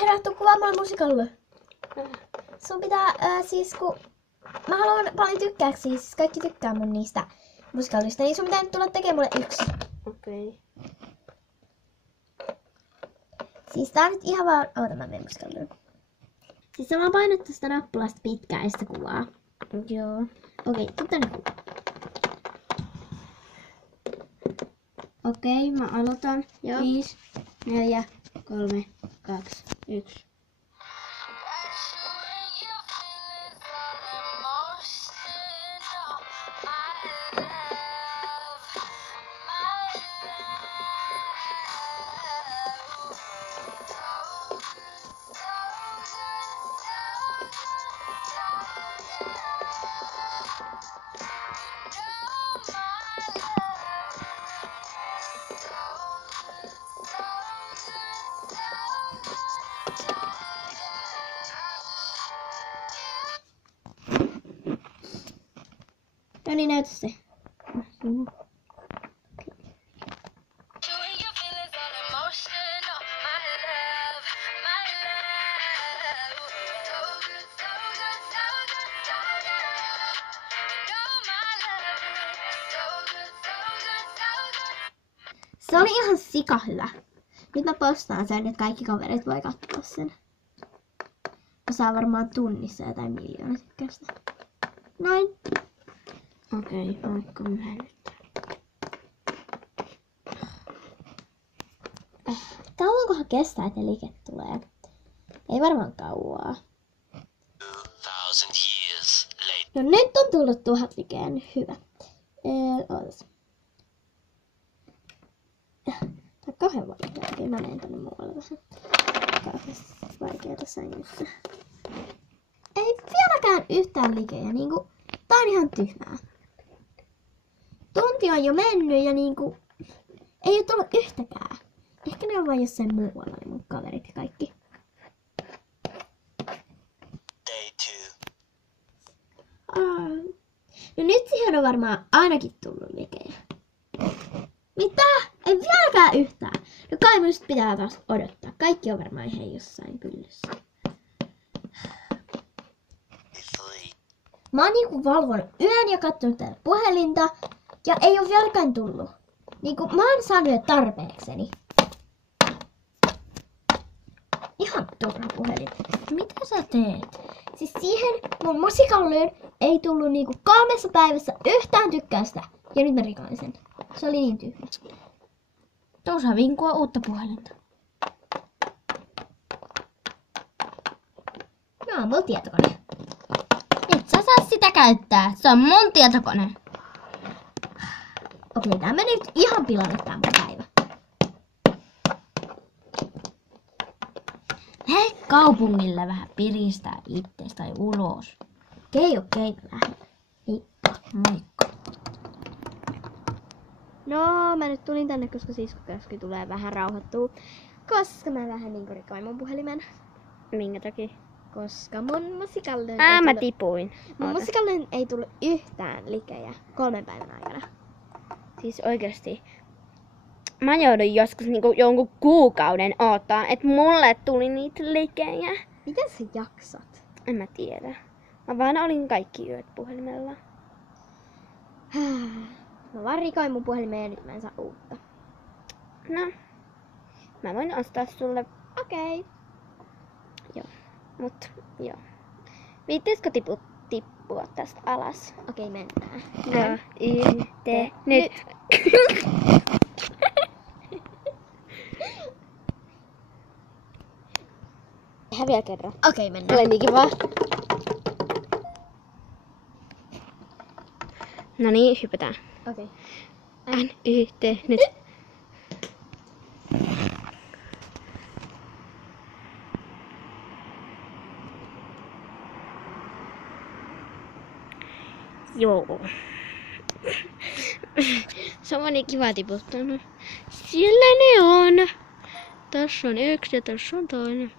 Herra, tuu kuvaamaan musikalle. Sun pitää siis kun... Mä haluan paljon tykkääksi, siis kaikki tykkää mun niistä musikallista, niin sun pitää nyt tulla tekemään mulle yksi. Okei. Siis tää on nyt ihan vaan... Oota, mä menen musikalliin. Siis sä vaan painat tästä nappulasta pitkään ja sitä kuvaa. Joo. Okei, tuu tänne kuvaa. Okei, mä aloitan. Joo. 5, 4, 3, 2, 1. No niin, näytä se. Se oli ihan sika hyvä. Nyt mä postaan sen, että kaikki kaverit voi katsoa sen. Mä saan varmaan tunnissa jotain miljoona tykkäystä. Noin. Okei, vaikka mä nyt. Kauankohan kestää, että like tulee? Ei varmaan kauaa. 2000 years later. No nyt on tullut 1000 likeä, nyt hyvä. Ootas. Tää on kauhean vaikeaa. Okei, mä menen tänne muualle vähän. Kauheasti vaikeaa sängyssä. Ei vieläkään yhtään likejä, niinku... Tää on ihan tyhmää. Tunti on jo mennyt ja niinku... Ei oo tullut yhtäkään. Ehkä ne on vain jossain muualla ne mun kaverit ja kaikki. Day 2. No nyt siihen on varmaan ainakin tullut likejä. Mitä? Ei vieläkään yhtään. No kai mun sit pitää taas odottaa. Kaikki on varmaan ihan jossain pyllyssä. Mä oon niinku valvonut yön ja kattonut tätä puhelinta. Ja ei oo vieläkään tullut. Niinku mä oon saanut jo tarpeekseni. Ihan turha puhelin. Mitä sä teet? Siis siihen mun musikalliin ei tullut niinku 3 päivässä yhtään tykkäystä. Ja nyt mä rikoin sen. Se oli niin tyhjä. Tuossa vinkua uutta puhelinta. No on mulla tietokone. Et sä saa sitä käyttää. Se on mun tietokone. Okei, tää meni nyt ihan pilalle tää mun päivä. Lähde kaupungille vähän piristää ittees tai ulos. Okei, mä lähden. Heippa. Moikka. No, mä nyt tulin tänne, koska siskokäsky tulee vähän rauhoittua. Koska mä vähän niinku rikoin mun puhelimen. Minkä takia? Koska mun musikalliin Mä tipuin. Mun musikalliin ei tullut yhtään likejä 3 päivän aikana. Siis oikeesti. Mä joudun joskus niinku jonkun kuukauden odottaa, että mulle tuli niitä likejä. Miten sä jaksat? En mä tiedä. Mä vaan olin kaikki yöt puhelimella. Mä vaan rikoin mun puhelimeen ja nyt mä en saa uutta. No. Mä voin ostaa sulle. Okei. Mut joo. Viittiisikö tippua tästä alas? Okei, mennään. No, nyt. Tehdään vielä kerran. Okei, mennään. Ole niin kiva. No niin, hypätään. Okei. Nyt. Joo. Se on niin kiva tiputtanut. Siellä ne on. Tässä on yksi ja tässä on toinen.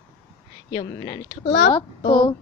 Joo, minä nyt Loppu.